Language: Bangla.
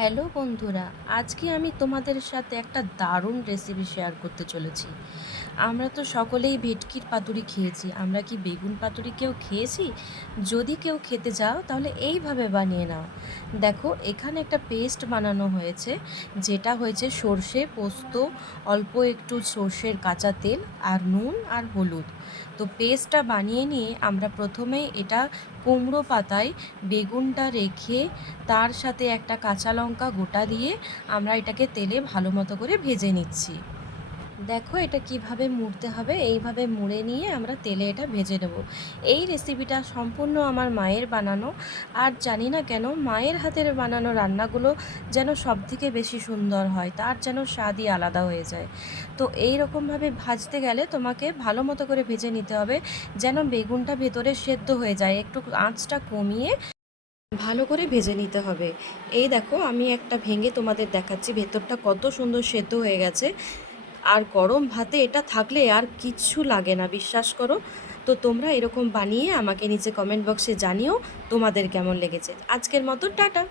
হ্যালো বন্ধুরা, আজকে আমি তোমাদের সাথে একটা দারুণ রেসিপি শেয়ার করতে চলেছি। আমরা তো সকলেই ভেটকির পাতুরি খেয়েছি, আমরা কি বেগুন পাতুরি কেউ খেয়েছি? যদি কেউ খেতে যাও তাহলে এইভাবে বানিয়ে নাও। দেখো, এখানে একটা পেস্ট বানানো হয়েছে, যেটা হয়েছে সর্ষে পোস্ত, অল্প একটু সর্ষের কাঁচা তেল আর নুন আর হলুদ। তো পেস্টটা বানিয়ে নিয়ে আমরা প্রথমেই এটা কুমড়ো পাতায় বেগুনটা রেখে তার সাথে একটা কাঁচা লঙ্কা গোটা দিয়ে আমরা এটাকে তেলে ভালো মতো করে ভেজে নিচ্ছি। দেখো, এটা কিভাবে মুড়তে হবে, এইভাবে মুড়ে নিয়ে আমরা তেলে এটা ভেজে নেব। এই রেসিপিটা সম্পূর্ণ আমার মায়ের বানানো, আর জানি না কেন মায়ের হাতের বানানো রান্নাগুলো যেন সবথেকে বেশি সুন্দর হয়, তার যেন স্বাদই আলাদা হয়ে যায়। তো এই রকমভাবে ভাজতে গেলে তোমাকে ভালো মতো করে ভেজে নিতে হবে, যেন বেগুনটা ভেতরে সেদ্ধ হয়ে যায়। একটু আঁচটা কমিয়ে ভালো করে ভেজে নিতে হবে। এই দেখো, আমি একটা ভেঙে তোমাদের দেখাচ্ছি ভেতরটা কত সুন্দর সেদ্ধ হয়ে গেছে। আর গরম ভাতে এটা থাকলে আর কিচ্ছু লাগে না, বিশ্বাস করো। তো তোমরা এরকম বানিয়ে আমাকে নিচে কমেন্ট বক্সে জানিও তোমাদের কেমন লেগেছে। আজকের মতো টাটা।